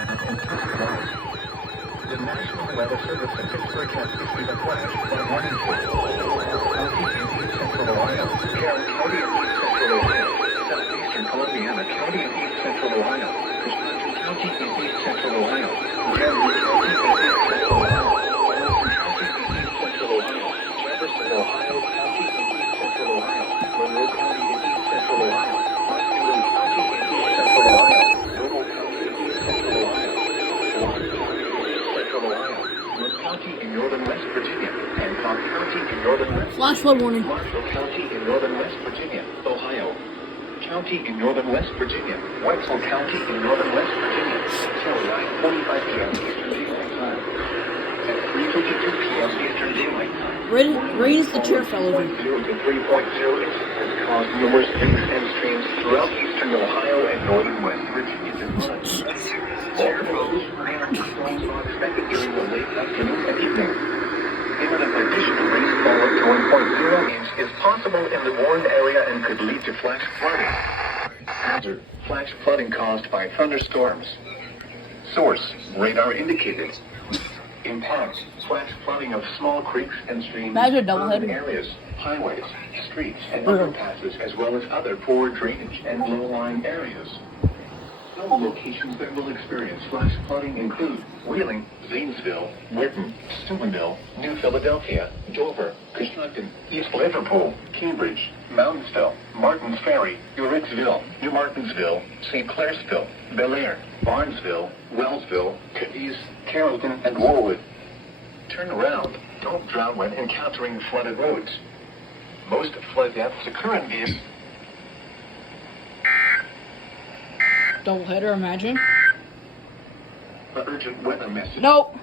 manner in Tuscaloosa. The National Weather Service in Pittsburgh has issued a flash flood warning for County in East Central Ohio, Carroll County in East Central Ohio, Southeastern Columbiana County in East Central Ohio, Wisconsin County in East Central Ohio, Denver County in East Central Ohio, Hamilton County in East Central Ohio, Jefferson, Ohio County in East Central Ohio, Monroe County in East Central Ohio, Muskegon County in East Central Ohio, Noble County in East Central Ohio, Lawrence County in East Central Ohio, North County in northern West Virginia, Hancock County in northern West Flash flood warning. Marshall County in northern West Virginia, Ohio. County in northern West Virginia, Wetzel County in northern West Virginia, Carolina, 45 p.m. Eastern Daylight Time. At 3:52 p.m. Eastern Daylight Time. Raise the chair fell over. 2.0 to 3.0 inches has caused numerous lakes and streams throughout eastern Ohio and northern West Virginia to flood. Storms are expected during the late afternoon and evening. Imminent additional rainfall up to 1.0 inch is possible in the warned area and could lead to flash flooding. Hazard: flash flooding caused by thunderstorms. Source: radar indicated. Impact: flash flooding of small creeks and streams, Imagine doubleheader. urban areas, highways, streets, and overpasses, as well as other poor drainage and low-lying areas. Some locations that will experience flash flooding include Wheeling, Zanesville, Whitton, Steubenville, New Philadelphia, Dover, Coshocton, East Liverpool, Cambridge, Moundsville, Martins Ferry, Uricksville, New Martinsville, St. Clairsville, Bel Air, Barnesville, Wellsville, Cadiz, Carrollton, and Warwood. Turn around. Don't drown when encountering flooded roads. Most flood deaths occur in vehicles. Doubleheader, imagine. Urgent weather message. Nope.